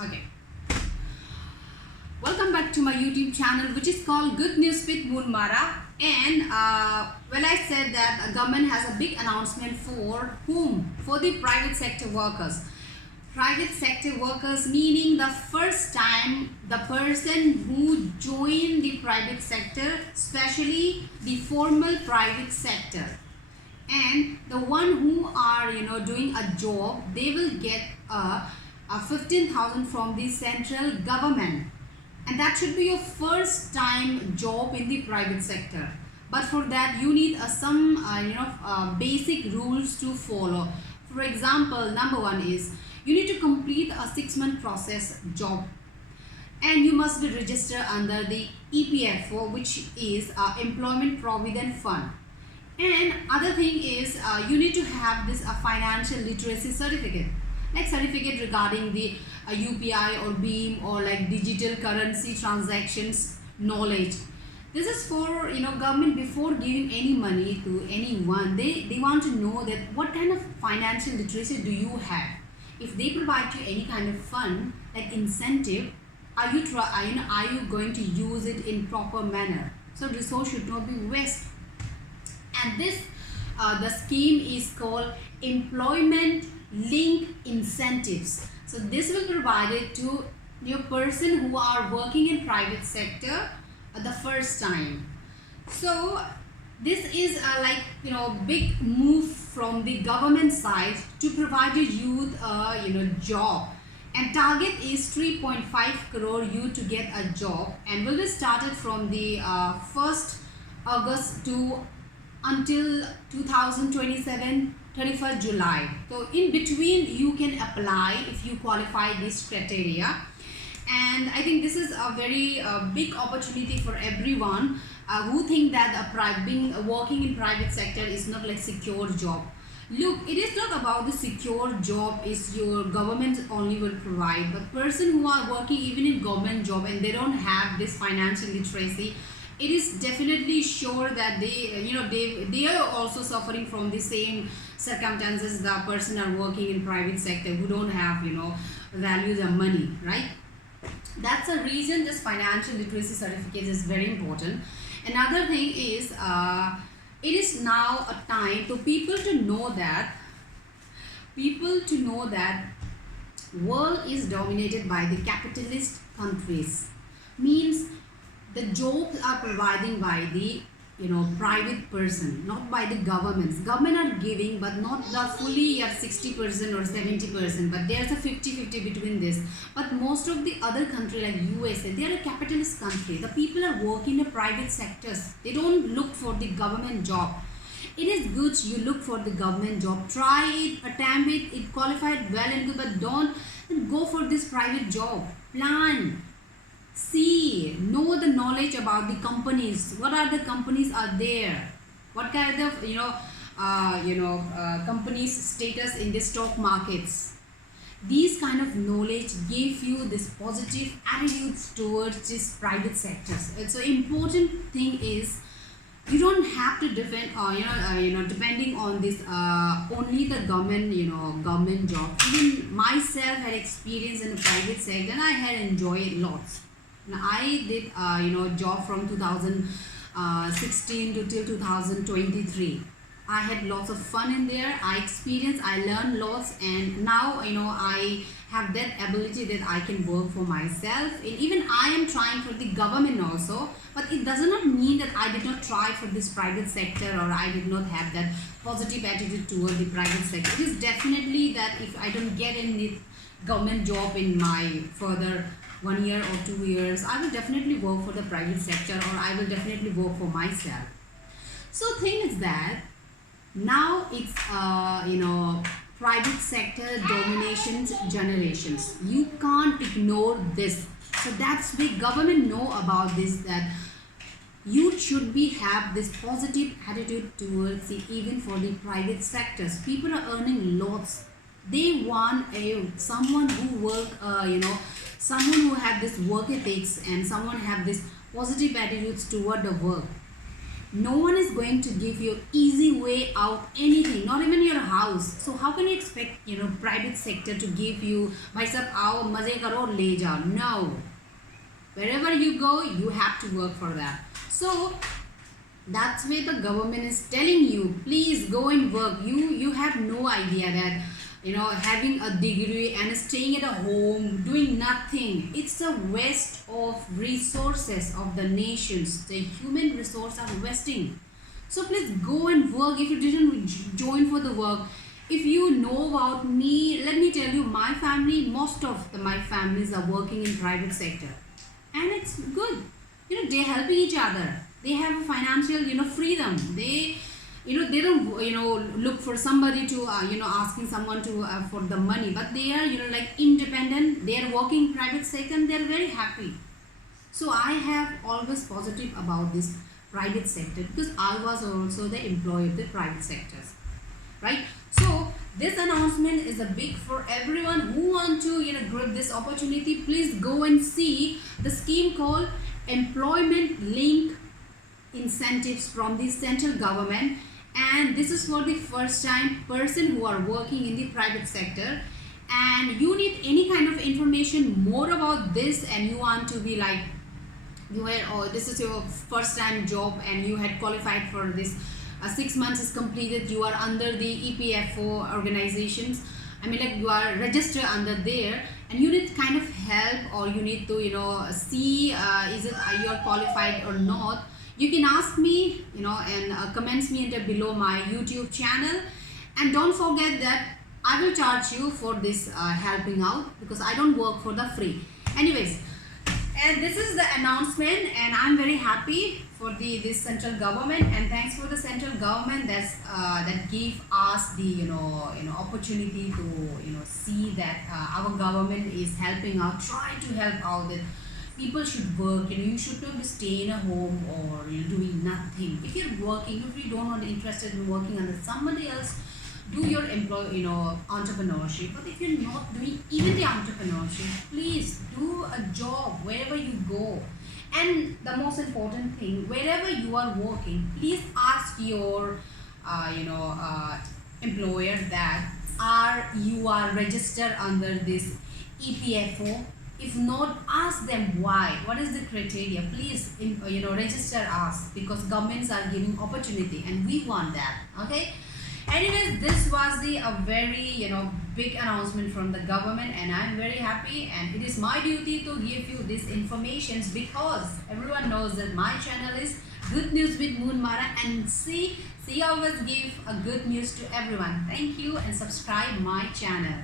Okay. Welcome back to my YouTube channel, which is called Good News with Moonmara. And well, I said that the government has a big announcement for whom? For the private sector workers. Private sector workers meaning the first time the person who joined the private sector, especially the formal private sector, and the one who are doing a job, they will get a 15,000 from the central government, and that should be your first time job in the private sector. But for that you need some basic rules to follow. For example, number one is you need to complete a 6-month process job, and you must be registered under the EPFO, which is Employment Provident Fund. And other thing is you need to have this financial literacy certificate, like certificate regarding the UPI or BEAM or like digital currency transactions knowledge. This is for government. Before giving any money to anyone, they want to know that what kind of financial literacy do you have. If they provide you any kind of fund like incentive, are you going to use it in proper manner? So resource should not be waste. And this the scheme is called employment linked incentives. So this will provide it to your person who are working in private sector the first time. So this is big move from the government side to provide your youth job, and target is 3.5 crore youth to get a job, and will be started from the 1st August to until 2027 31st July. So in between you can apply if you qualify this criteria. And I think this is a very big opportunity for everyone who think that working in private sector is not like secure job. Look, it is not about the secure job is your government only will provide, but person who are working even in government job and they don't have this financial literacy, it is definitely sure that they are also suffering from the same circumstances the person are working in private sector who don't have values of money, right? That's the reason this financial literacy certificate is very important. Another thing is it is now a time for people to know that world is dominated by the capitalist countries. Means the jobs are providing by the private person, not by the governments. Government are giving, but not the fully 60% or 70%, but there's a 50-50 between this. But most of the other country like USA, they are a capitalist country. The people are working in the private sectors. They don't look for the government job. It is good you look for the government job, try it, attempt it qualified well and good, but don't go for this private job. Plan, see, know the knowledge about the companies. What are the companies are there? What kind of companies status in the stock markets? These kind of knowledge give you this positive attitudes towards this private sectors. And so important thing is you don't have to depend depending on this only the government job. Even myself had experience in the private sector and I had enjoyed lots. Now, I did job from 2016 to till 2023. I had lots of fun in there. I experienced, I learned lots, and now I have that ability that I can work for myself. And even I am trying for the government also, but it does not mean that I did not try for this private sector or I did not have that positive attitude toward the private sector. It is definitely that if I don't get in the government job in my further 1 year or 2 years, I will definitely work for the private sector, or I will definitely work for myself. So thing is that now it's private sector dominations generations. You can't ignore this. So that's why government know about this, that you should have this positive attitude towards it, even for the private sectors. People are earning lots. They want someone who work someone who have this work ethics and someone have this positive attitudes toward the work. No one is going to give you easy way out anything, not even your house. So how can you expect, you know, private sector to give you, bhai sab aao maze karo le jao? No. Wherever you go, you have to work for that. So that's where the government is telling you, please go and work. You have no idea that, you know, having a degree and staying at a home doing nothing, it's a waste of resources of the nations. The human resources are wasting. So please go and work. If you didn't join for the work, if you know about me, let me tell you, my family, most of my families are working in private sector, and it's good. You know, they're helping each other. They have a financial, you know, freedom. They, you know, they don't, you know, look for somebody to, you know, asking someone to for the money, but they are, you know, like independent. They are working private sector and they're very happy. So I have always positive about this private sector, because I was also the employee of the private sectors, right? So this announcement is a big for everyone who want to, you know, grab this opportunity. Please go and see the scheme called employment link incentives from the central government, and this is for the first time person who are working in the private sector, and you need any kind of information more about this, and you want to be like, you had, or this is your first time job and you had qualified for this, 6 months is completed, you are under the EPFO organizations, I mean, like, you are registered under there, and you need kind of help, or you need to, you know, see is it, are you qualified or not. You can ask me, you know, and comments me under below my YouTube channel, and don't forget that I will charge you for this helping out, because I don't work for the free. Anyways, and this is the announcement, and I'm very happy for this central government, and thanks for the central government that gave us the, you know, opportunity to, you know, see that our government is helping out, try to help out, that people should work. You know, you should not stay in a home or, you know, doing nothing. If you're working, if you don't want interested in working under somebody else, do your entrepreneurship. But if you're not doing even the entrepreneurship, please do a job wherever you go. And the most important thing, wherever you are working, please ask your employer that you are registered under this EPFO. If not, ask them why. What is the criteria? Please, register us, because governments are giving opportunity and we want that. Okay. Anyways, this was a very big announcement from the government, and I'm very happy, and it is my duty to give you this information, because everyone knows that my channel is Good News with Moon Mara, and she always give a good news to everyone. Thank you, and subscribe my channel.